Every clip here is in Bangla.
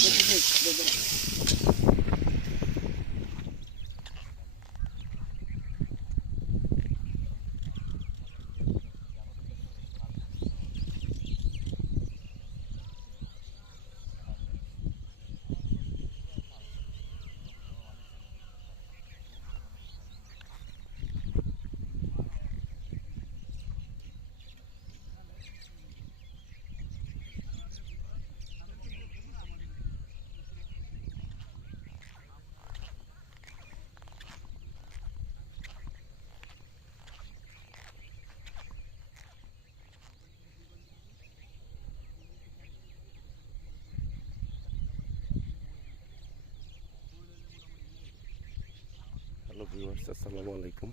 Thank you. হ্যালো ভিউয়ার্স, আসসালামু আলাইকুম।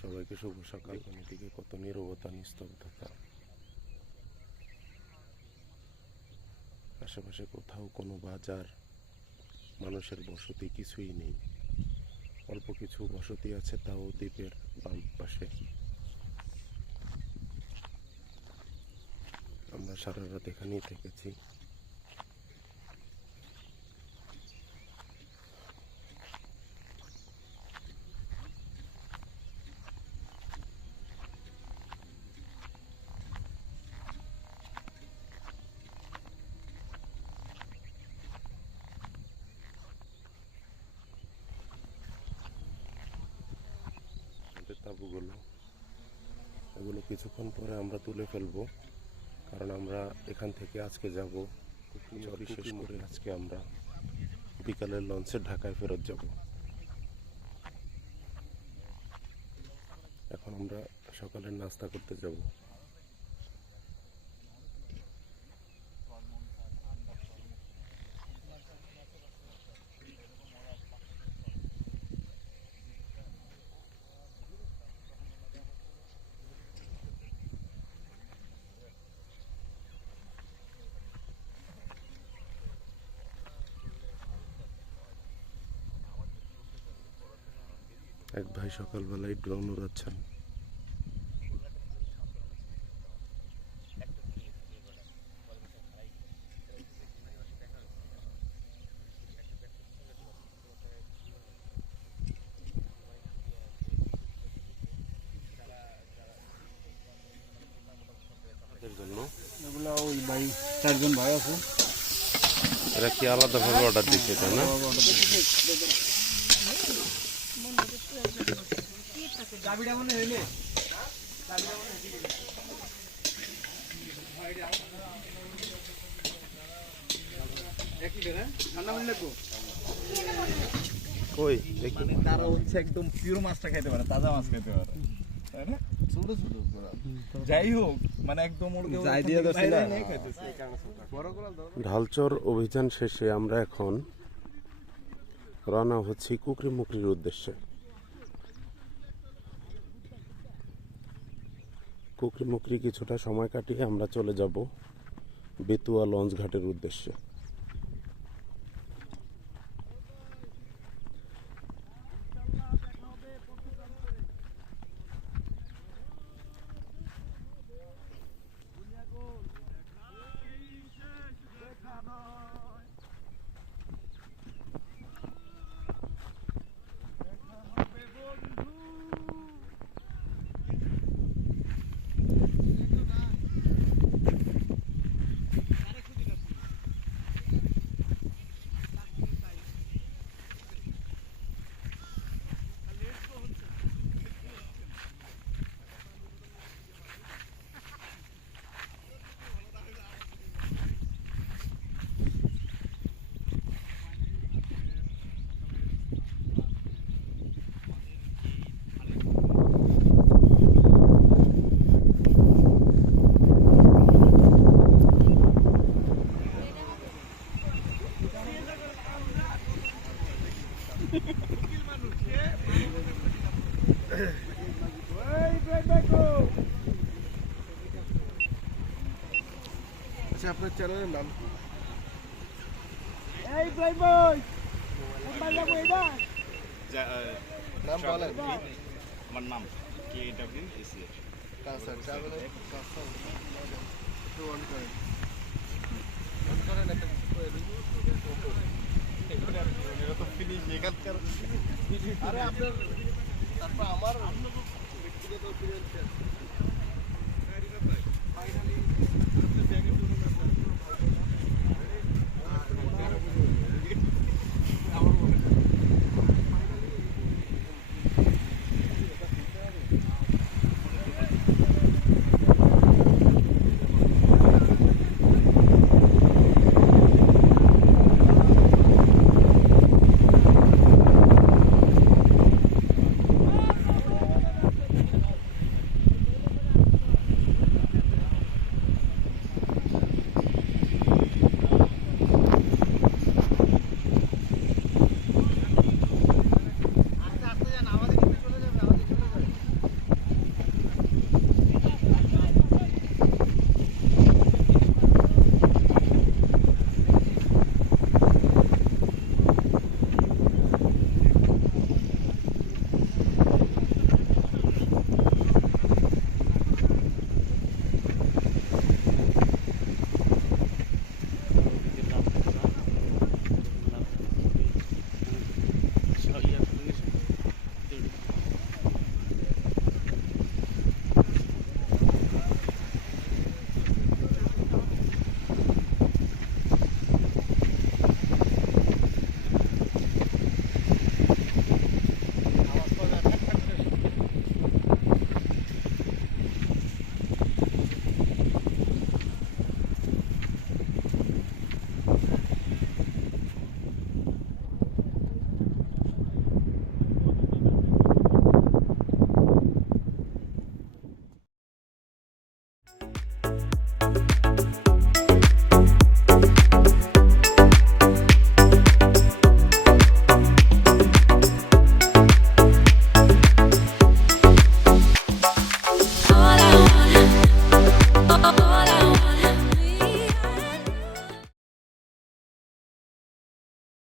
সবাইকে শুভ সকাল। এদিকে কত নীরবতা, নিস্তব্ধতা। আশেপাশে কোথাও কোনো বাজার, মানুষের বসতি কিছুই নেই। অল্প কিছু বসতি আছে তাও দ্বীপের বাম পাশে। আমরা সারা রাত এখানেই থেকেছি। আমাদের এগুলো। কিছুক্ষণ পরে আমরা তুলে ফেলব। কারণ আমরা এখান থেকে আজকে যাব। বিশেষ করে আজকে আমরা বিকালের লঞ্চে ঢাকায় ফেরত যাব। এখন আমরা সকালের নাস্তা করতে যাব। এক ভাই সকালবেলায় ড্রোন উড়াচ্ছেন। জন্য। ওই ভাই চারজন ভাই আছে। এরা কি আলাদাভাবে অর্ডার দিচ্ছে তাই না? চাবিটা মনে হইলে ঠান্ডা পানি লাগবো কই? মানে তারা হচ্ছে একদম পিওর মাছটা খেতে পারে তাজা মাছ খেতে পারে। তাই না? ছোট ছোট যাই হোক মানে একদম যাই দিয়ে ঢালচর অভিযান শেষে আমরা এখন রওনা হচ্ছি কুকরি মুকরির উদ্দেশ্যে। কুকরি মুকরি কিছুটা সময় কাটিয়ে আমরা চলে যাব বেতুয়া লঞ্চ ঘাটের উদ্দেশ্যে। আচ্ছা আপনার চ্যানেলের নাম? এই ভাই ভাই কোনটা যাব এটা নাম বলেন। আমার নাম কে ডাব্লিউ এসি আপনার তারপর আমার ব্যক্তিগত